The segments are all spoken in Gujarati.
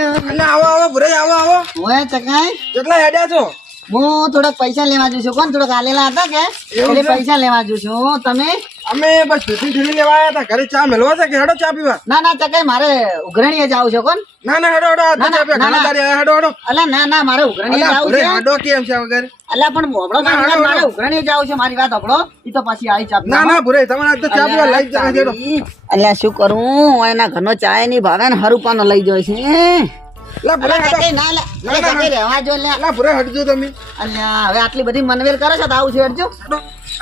આવો આવો ભુરે આવો આવો. ઓય ચકાઈ કેટલા હેડ્યા છો? હું થોડાક પૈસા લેવા જઉં છું. કોણ થોડાક આલેલા હતા કે એટલે પૈસા લેવા જઉં છું. તમે? અમે બસ ઠેલી લેવા આવ્યા હતા. ઘરે ચા મેળવા છે કે હેડો ચા પીવા? ના ના ચકાઈ મારે ઉઘરણીએ જાવ છો. કોણ? ના ના હેડો હેડો ચા પીવા. ઘણા દાડી આયા, હેડો હેડો. અલા ના ના મારે ઉઘરણીએ જાવ ભુરે છે. હેડો કેમ છે વગર? અલા પણ મોબળો મારે ઉઘરણીએ જાવ છે. મારી વાત સાંભળો. ઈ તો પછી આવી ચા ના ના ભુરે તમારે આજ તો ચા પીવા લઈ જ હેડો. અલ્યા શું કરું, એના ઘરનો ચાય નહીં ભાવે ને હરુપાનો લઈ જાય છે. લા ભુરે હેડો. ના લે ચકાઈ રહેવા જો લે. લા ભુરે હટજો તમે. અલ્યા હવે આટલી બધી મનવેર કરે છે તો આવું છે હટજો.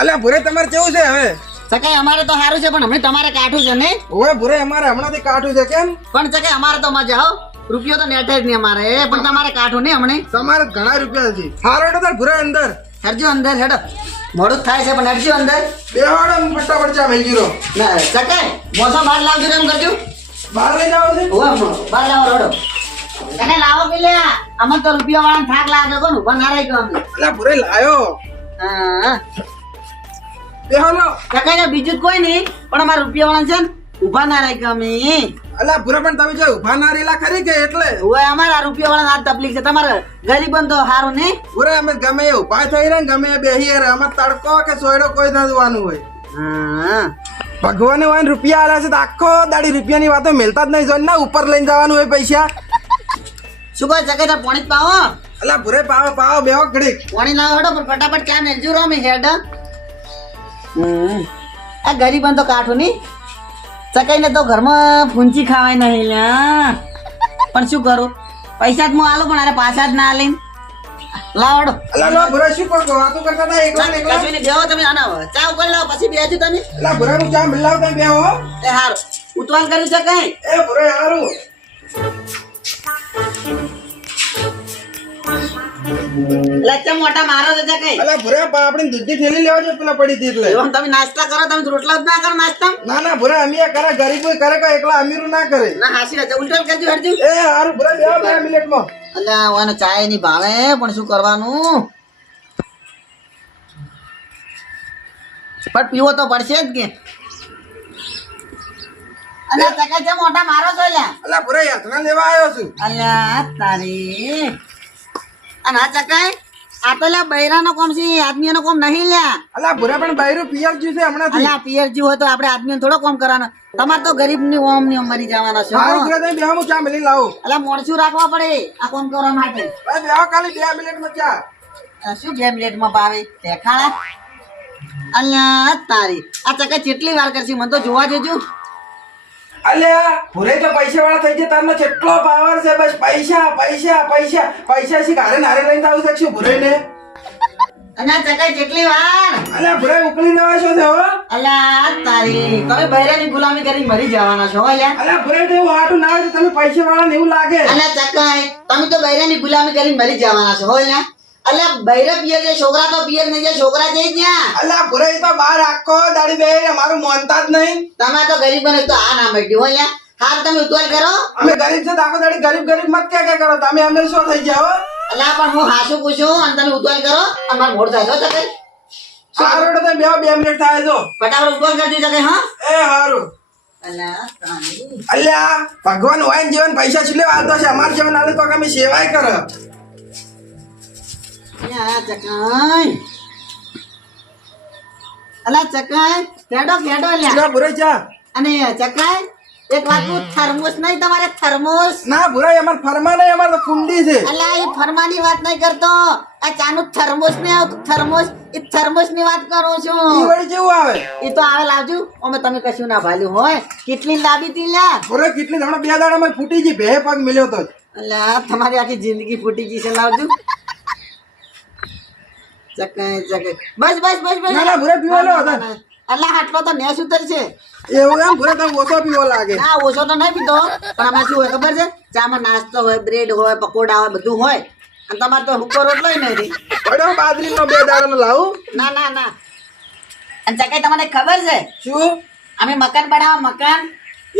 અલ્યા ભુરે તમારે કેવું છે હવે? ચકાઈ અમારે તો સારું છે પણ હમણાં તમારે કાઠું છે ને. ઓય ભુરે અમારે હમણાંથી કાઠું છે કેમ? પણ ચકાઈ અમારે તો મજા હો. રૂપિયો તો નેટે જ નહીં અમારે, પણ તમારે કાઠું નહીં હમણે. તમારે ઘણા રૂપિયા છે. હારો હેડો તાર ભુરે અંદર. હેડજો અંદર હેડો. મોડું જ થાય છે પણ હેડજો અંદર. બેવાડો ફટાફટ ચા મેલજી રહો. ના ચકાઈ મોસમ બહાર લાવજો એમ કરજો. બહાર લઈ જાવ છે? બહાર લાવો રોડો. અને લાવો પેલે આમાં તો રૂપિયા વાળા થાક લાગે કોણ ઉભા ના રહી ગયો અમે. અલ્યા ભુરે લાયો. હા બેહાલો. ચકાઈ ને બીજું જ કોઈ નહીં પણ અમારા રૂપિયા વાળા છે ને ઉભા ના રહી ગયો અમે. અલ્યા ભુરે પણ તમે જો ઉભા ના રેલા ખરી કે એટલે? ઓય અમારા રૂપિયા વાળા આ તકલીફ છે. તમારે ગરીબન તો સારું નહીં. ભુરે અમે ગમે એ ઉભા થઈ રહ્યા ને ગમે એ બેહી રહ્યા. અમે તડકો કે સોયડો કોઈ ના જોવાનું હોય. હા ભગવાને હોય ને રૂપિયા આલ્યા છે તો આખો દાડી રૂપિયાની વાતો મેલતા જ નહીં. જો ના ઉપર લઈને જવાનું હોય પૈસા. શું કહે ચકાઈ તાર પાણી જ પાવો. અલ્યા ભુરે પાવો પાવો બેહો ઘડીક. પાણી લાવો હેડો પણ ફટાફટ ચા મેલજો રહો અમે હેડ. આ ગરીબન તો કાઠું નહીં. ચકાઈને તો ઘરમાં ફૂંચી ખાવાય નહીં લ્યા. પણ શું કરું, પૈસા જ હું આલું પણ અરે પાછા જ ના આલીને લાવડો. અલ્યા લો ભુરે શું કહો વાતો કરતા હતા એકલા ને એકલા? કશું નહીં, બેહો તમે આના ચા ઉકળી લાવો પછી બેસજો તમે. અલ્યા ભુરે હું ચા મિલાવ તમે બેહો. એ હારું ઉતવાન કર્યું છે કઈ? એ ભુરે હારું. લચ્ચા મોટા મારો છે ચકાઈ. અલ્યા ભુરે આપણે દૂધની થેલી લેવા જો પેલા પડી હતી એટલે. એમ તમે નાસ્તા કરો, તમે રોટલા જ ના કરો નાસ્તા. ના ના ભુરે અમે કરે ગરીબ કરે કે એકલા અમીરું ના કરે. ના હાસી વાત ઉલટલ કરજો હેડજો. એ હારું ભુરે બેહો 2 મિનિટમાં. અલ્યા ઓને ચાય નહીં ભાવે પણ શું કરવાનું, પણ પીવો તો પડશે જ કે. અલ્યા ચકાઈ છે મોટા મારો છો લ્યા. અલ્યા ભુરે યાત્રા લેવા આવ્યો છું. અલ્યા તારી અને આ ચકાઈ આ તો લ્યા બૈરાનો કોમ છે, આદમીનો કોમ નહીં લ્યા. અલ્યા ભુરે પણ બૈરું પિયર જ્યું છે હમણાંથી. અલ્યા પિયરજી હોય તો આપણે આદમીને થોડો કોમ કરવાનો. તમારે તો ગરીબની ઓમ ની ઓમ મરી જવાના છો. હારું ભુરે તમે બેહો હું ચા મેલી લાવું. અલ્યા મોડશું રાખવા પડે આ કોમ કરવા માટે. એ બેહો ખાલી 2 મિનિટમાં ચા. શું 2 મિનિટમાં ભાવે દેખાડા. અલ્યા તારી આ ચકાઈ કેટલી વાર કરશે મને તો જોવા દેજો. અલ્યા ભુરે તો પૈસા વાળા થઈ ગયા. તારનો કેટલો પાવર છે. બસ પૈસા પૈસા પૈસા પૈસા શી ઘરે નારે લઈને આવું શકશું ભુરે ને? અને આ ચકાઈ કેટલી વાર. અલ્યા ભુરે ઉકળી લેવા છો છે હો. અલ્યા તારી તમે બૈરાની ગુલામી કરીને મરી જવાના છો અલ્યા. અલ્યા ભુરે તો એવું હાટું ના હોય તો તમે પૈસા વાળા ને એવું લાગે. અલ્યા ચકાઈ તમે તો બૈરાની ગુલામી કરીને મરી જવાના છો અલ્યા. અલ્યા બૈરા પિયર છે, છોકરા તો પિયર નહીં જાય, છોકરા છે ત્યાં. અલ્યા ભુરે તો બહાર આખો દાડી બેહી મારું મોનતા જ નહીં. તમે તો ગરીબ બને તો આ ના મળ્યું અલ્યા. હાર તમે ઉતવાલ કરો. અમે ગરીબ છે તો આખો દાડી ગરીબ ગરીબ મત કે કરો. તમે અમે શું થઈ જાઓ? અલ્યા પણ હું હાસું પૂછું અને તમે ઉતવાલ કરો અને મારે મોડ થાય છો ચકાઈ. હારું તો બેહો 2 મિનિટ થાય જો. ફટાફટ ઉતવાલ કરજો ચકાઈ. હા એ હારું. અલ્યા તારી અલ્યા ભગવાન હોય ને જીવન પૈસા શું લેવા આવતો છે? અમાર જીવન આલે તો અમે સેવાય કર. અલ્યા ચકાઈ અલ્યા ચકાઈ કેડો કેડો અલ્યા. ચા ભુરે ચા. અને ચકાઈ એક વાત કહું, થર્મોસ નહીં તમારે થર્મોસ. ના ભુરે અમાર ફરમા નહીં, અમાર તો કુંડી છે. અલ્યા એ ફરમાની વાત નહીં કરતો, આ ચાનું થર્મોસ ને આવતું થર્મોસ, એ થર્મોસ ની વાત કરું છું. ઈ વળી કેવું આવે? એ તો આવે લાવજો. અમે તમે કશું ના ભાલ્યું હોય. કેટલી લાવી તી લ્યા. ભુરે કેટલી હમણાં 2 દાડામાં ફૂટી ગઈ. બે પગ મિલ્યો તો. અલ્યા તમારી આખી જિંદગી ફૂટી ગઈ છે. લાવજો ચકાઈ ચકાઈ. બસ બસ બસ બસ. ના ના ભુરે પીવો લો હતા. અલ્યા આટલો તો નેસ ઉતર છે. એવું એમ ભુરે તમે ઓછો પીવો લાગે. ના ઓછો તો નહીં પીતો પણ આમાં શું હોય ખબર છે, ચામાં નાસ્તો હોય, બ્રેડ હોય, પકોડા હોય, બધું હોય. અને તમારે તો હુક્કો રોટલો નથી. પડ્યો બાજરીનો 2 દાડાનો લાવું. ના ના ના. અને ચકાઈ તમને ખબર છે શું? અમે મકાન બનાવવા મકાન.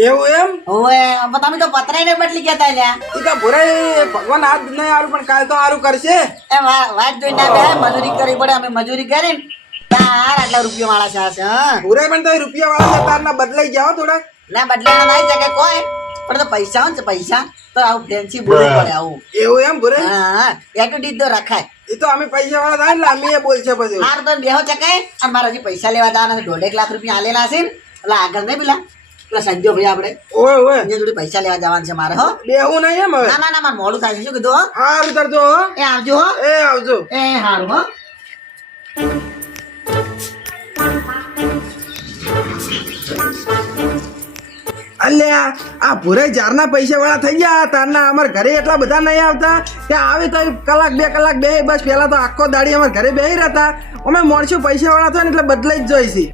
એવું એમ? ઓય તમે તો પતરાઈ ને બદલી કહેતા લ્યા. ઈ તો ભુરે ભગવાન આજ નહીં હારું પણ કાલ તો હારું કરશે. એ વાત જોઈ ના બે મજૂરી કરવી પડે. અમે મજૂરી કરીને તાર આટલા રૂપિયા વાળા છે. હા ભુરે પણ તો રૂપિયા વાળા છે તારના બદલાઈ જાઓ થોડા. ના બદલાના નહીં ચકાઈ કોઈ પણ તો પૈસા હોય ને પૈસા તો આવું ફેન્સી બોલવું પડે આવું. એવું એમ ભુરે? હા એટીટ્યુડ તો રખાય. એ તો અમે પૈસા વાળા થાય ને અમે એ બોલશે પછી. હાર તો બેહો ચકાય અને મારા હજી પૈસા લેવા જવાના છે. 1.5 લાખ રૂપિયા આલેલા છે ને એટલે આગળ નહીં પેલા સંજો ભાઈ આપણે ઓય ઓય એની જોડે પૈસા લેવા જવાનું છે મારે. હો બેહું નહીં એમ હવે? ના ના ના મારે મોડું થાય છે. શું કીધું? હો હારું તરજો હો. એ આવજો. હો એ આવજો. એ હારું. હો અલ્યા આ ભુરે જારના પૈસા વાળા થઈ ગયા તારના અમાર ઘરે એટલા બધા નહીં આવતા ત્યાં આવી તો કલાક 2 કલાક બે બસ પેલા તો આખો દાડી અમાર ઘરે બેહી રહેતા અમે મોણસું પૈસા વાળા થાય ને એટલે બદલાઈ જ જોઈ છે.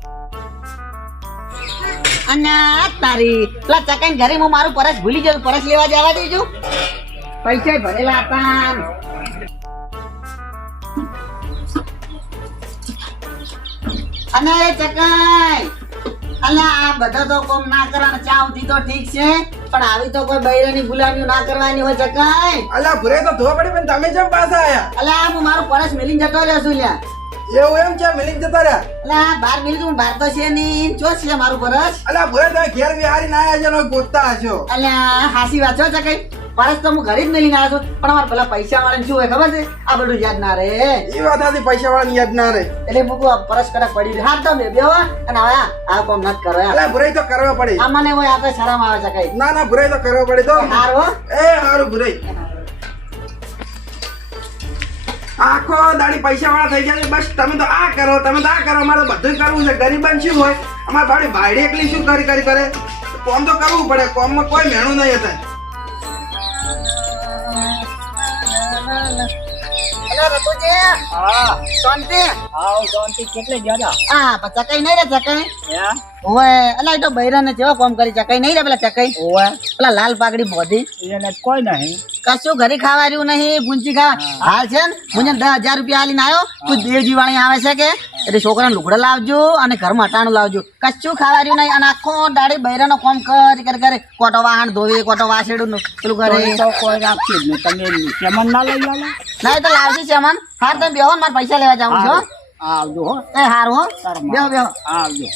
અને તારી પેલા ચકાઈ ઘરે હું મારું પરસ ભૂલી જવું. પરસ લેવા જવા દેજો. પૈસા ભરેલા હતા. અને ચકાઈ અલ્યા આ બધા તો કોમ ના કરવાના. ચાવથી તો ઠીક છે પણ આવી તો કોઈ બૈરાની ગુલામીઓ ના કરવાની હોય ચકાઈ. અલ્યા ભુરે તો ધોવા પડી પણ તમે જેમ પાછા આયા? અલ્યા હું મારું પરસ મેલીને જતો રહ્યો છું લ્યા. એવું એમ છે મિલિંગ જતા રહ્યા? અલ્યા બહાર મેલી તું બહાર તો છે નહીં. ચો છે મારું પરસ? અલ્યા ભુરે તમે ઘેર વિહારી ના આવ્યા છો ગોતતા હશો. અલ્યા હાસી વાત છો ચકાઈ. પરસ તો હું ઘરે જ મેલીને આવ્યો છું પણ અમારા પેલા પૈસા વાળાને શું હોય ખબર છે? આ બધું યાદ ના રહે. એ વાત હતી પૈસા વાળા યાદ ના રહે એટલે મૂકું પરસ કડક પડી રહે. હાથ તો બેહો અને હવે આ કોમ નથી કરો. અલ્યા ભુરે તો કરવા પડે. આ મને હોય આપણે શરમ આવે છે કઈ. ના ના ભુરે તો કરવા પડે તો. હારો એ હારું ભુરે. આખો દાડી પૈસા વાળા થઈ ગયા છે બસ તમે તો આ કરો તમે તો આ કરો. અમારે બધું કરવું છે. ગરીબાન શું હોય અમારે ભાડી ભાડી એકલી શું કરી કરે કોમ તો કરવું પડે. કોમમાં કોઈ મહેણું નહીં હતા. ચકાઈ નહીં રે ચકાઈ. ઓવે અલા એ તો બૈરાને જેવા કોમ કરી. ચકાઈ નહીં રે પેલા ચકાઈ. પેલા લાલ પાઘડી બોધી કોઈ નહીં કશું ઘરે ખાવા રહ્યું નહીં. ભૂંચી ખાવા હાલ છે ને હું 10,000 રૂપિયા આલીને આવ્યો. તું દેવજી વાળી આવે છે કે એટલે છોકરાને લુગડા લાવજો અને ઘરમાં અટાણું લાવજો. કશું ખાવા રહ્યું નહીં અને આખો દાડી બૈરાનો કોમ કરે કોટો વાહન ધોવે કોટો વાસેડું પેલું કરે. તો કોઈ રાખશે જ નહીં. તમે ચમન ના લઈ આવો. ના એ તો લાવશે ચમન. હાર તમે બેહો ને મારે પૈસા લેવા જાઉં છો. આવજો હો. એ હારું હો બેહો બેહો. આવજો.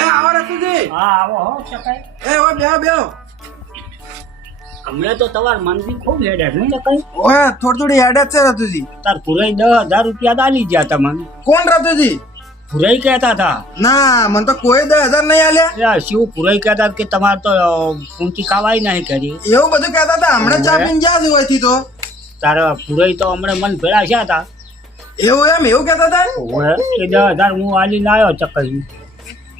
એ આવો રતુજી. હા આવો હો ચકાઈ. એ ઓ બેહો બેહો. હમણાં તો તમાર મંદી ખૂબ હેડે છે ને ચકાઈ. ઓય થોડી હેડ જ છે રતુજી. તાર પુરાઈ 10,000 રૂપિયા દાલી ગયા તમને. કોણ રતુજી? પુરાઈ કહેતા હતા. ના મને તો કોઈ 10,000 નહીં આલ્યા. એ શિવ પુરાઈ કહેતા કે તમારે તો ઊંચી ખાવાય નહીં કરી. એવું બધું કહેતા હતા. હમણાં ચા પીને ગયા છું અહીંથી તો. તારા પુરાઈ તો હમણાં મન ભેળા છે હતા. એવું એમ એવું કહેતા હતા? ઓવે, એ 10,000 હું આલીને આવ્યો ચકાઈ.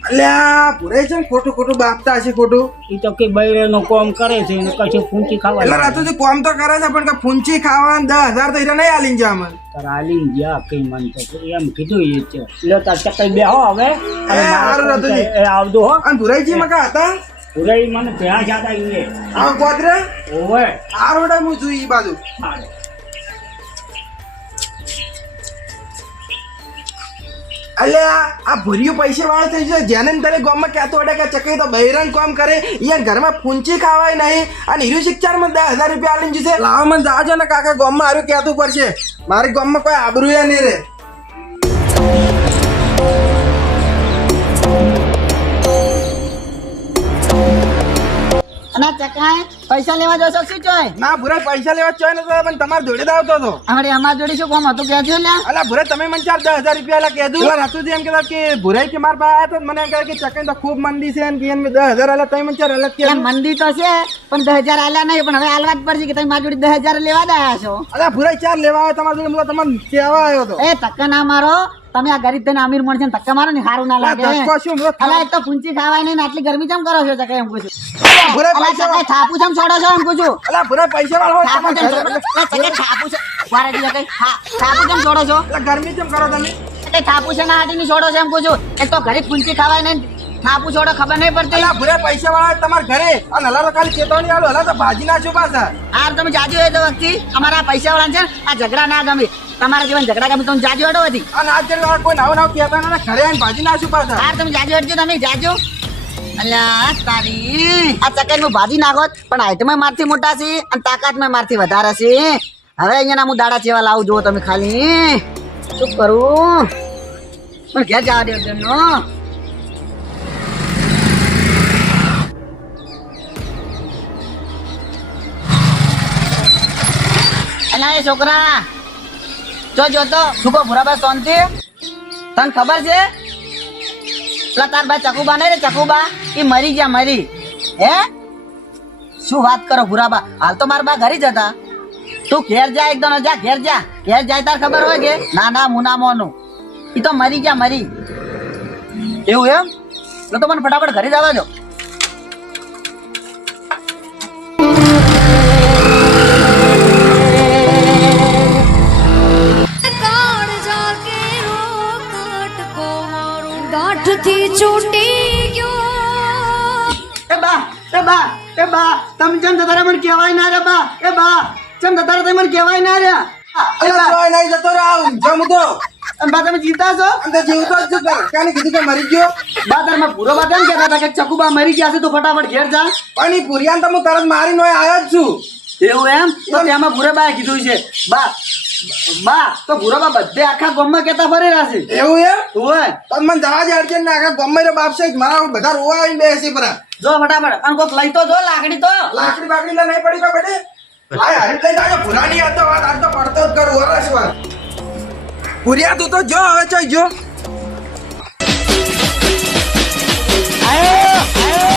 અલ્યા ભુરાઈ છે ને ખોટું ખોટું બાપતા હશે ખોટું. એ તો કે બૈરેનો કોમ કરે છે ને કશું ઊંચી એટલે ખાવાય. રાતુજી કોમ તો કરે છે પણ કે ફૂંચી ખાવા 10,000 તો હીરા નહીં આલીને જા મને. તારા આલીને ગયા કઈ મન તો એમ કીધું એ છે. એટલે તાર ચકાઈ બે હો હવે. અને મારે હારું કોમ રાતુજી. છે, એ આવજો હો. અને ભુરાઈજી મકા હતા? પુરાઈ મને ભેળા છે હતા ઈને. આ ગોદરે ઓવે. આ રોડા હું જોઈ ઈ બાજુ. હાલે. અલ્યા આ ભૂરિયું પૈસા વાળો થઈ જાય. જેને ને તને ગામમાં કહેતો હોય કે ચકઈ તો બૈરાન કામ કરે અહીંયા ઘરમાં ફૂંચી ખાવાય નહીં અને હીરું શિક્ષામાં 10,000 રૂપિયા આલીને જશે. લાવો મને જાજો ને કાકા ગામમાં હારું કહેતું પડશે. મારી ગામમાં કોઈ આબરૂ નહીં રે. અને ચકાઈ પૈસા લેવા જશો શું ચોય? ના ભુરાઈ પૈસા લેવા ચોય ને પણ તમારે જોડે જ આવતો હતો. હવે અમાર જોડે શું કોમ હતું કહેજો લ્યા. અલા ભુરાઈ તમે મને 10,000 રૂપિયા લા કહેતું. પેલા રાતુજી એમ કહેતા કે ભુરાઈ કે મારા પાસે આયા તો મને એમ કહે કે ચકઈ તો ખૂબ મંદી છે અને કે એને 10,000 આલા તમે મને 4 અલગ કેમ કહેતું. મંદી તો છે પણ 10,000 આલ્યા નહીં પણ હવે આલવા જ પડશે કે તમે મારી જોડે 10,000 લેવા જ આયા છો. અલા ભુરાઈ 4 લેવા આવ્યો તમારા જોડે. હું તમને કહેવા આવ્યો હતો. એ ધક્કા ના મારો. તમે આ ગરીબ થઈને અમીર માણસ ને ધક્કા મારો ને સારું ના લાગે. ધક્કો શું હું અલા એક તો પૂંચી ખાવાય નહીં ને આટલી ગરમી કેમ કરો છો ચકાઈ એમ પૂછું. ભુરાઈ અલા પૈસા ચકાઈ થાપુ કેમ છોડો છો એમ પૂછું. અલા ભુરાઈ પૈસા વાળો હોય થાપુ કેમ તમારા છોડો? ઘરે. અલા ચકાઈ થાપુ છે વારે દી ચકાઈ થાપુ કેમ છોડો છો? એટલે ગરમી કેમ કરો તમે? ચકાઈ થાપુ છે ના હાટીની છોડો છો એમ પૂછું. એક તો ઘરે પૂંચી ખાવાય નહીં થાપુ છોડો ખબર નહીં પડતી. અલા ભુરાઈ પૈસા વાળા તમારા ઘરે અને હલા તો ખાલી ચેતવણી આલો. હલા તો ભાજી નાખ્યો પાછા. આર તમે જાજો હોય તો વખતી અમારા પૈસા વાળા છે ને આ ઝઘડા ના ગમે. તમારા જીવન ઝઘડા ગમે તમે જાજો હટો હતી. અને આજ કરી કોઈ નવું નવું કહેતા ના ઘરે આવીને ભાજી નાખ્યું પાછા. આર તમે જાજો હટજો તમે જાજો. અલ્યા તારી આ ચકાઈ નું ભાજી નાખોત પણ હાઈટમાં મારથી મોટા છે અને તાકાતમાં મારથી વધારે છે. હવે અહીંયા હું દાડા ચેવા લાવું જુઓ તમે ખાલી શું કરું પણ ઘેર જવા દે તેમનો અલા એ છોકરા જો જોતો શું કહો ભૂરાબા શાંતિ તને ખબર છે પેલા તાર ભાઈ ચકુબા નહીં રે ચકુબા એ મરી ગયા મરી હે શું વાત કરો ભૂરાબા હાલ તો મારા બા ઘરે જ હતા તું ઘેર જા એકદમ જા ઘેર જાય તાર ખબર હોય કે ના ના મુના મોનું એ તો મરી ગયા મરી એવું એમ તો મને ફટાફટ ઘરે જવા દો ગાંઠથી છૂટી ગયો એ બા તમે જેમ જતા મને કહેવાય ના રે બા એ બા જેમ જતા તમે મને કહેવાય ના રે અલ્યા જોય નહીં જતો રહો જમ તો બા તમે જીવતા છો અંદર જીવતો જ છું કાને કીધું કે મરી ગયો બા તાર માં પૂરો બા કેમ કહેતા હતા કે ચકુબા મરી ગયા છે તો ફટાફટ ઘેર જા પણ ઈ પુરિયાન તો હું તરત મારીને આવ્યો જ છું એવું એમ તો તેમાં ભૂરાબાએ કીધું છે બા તો ભૂરાબા બધે આખા ગામમાં કેતા ફરી રહ્યા છે એવું એમ હોય પણ મને જવા દે અડચણ ને આખા ગમે તે બાપ છે મારા બધા રોવા આવીને બેસી પરા જો ફટાફટ અને કોક લઈ તો જો લાકડી તો લાકડી બાકડી લા નહીં પડી બેટે આ હરી લઈ જાજો પુરાની આ તો વાત આજ તો પડતો જ કરું વરસ વાર પુરિયા તું તો જો હવે ચાલ જો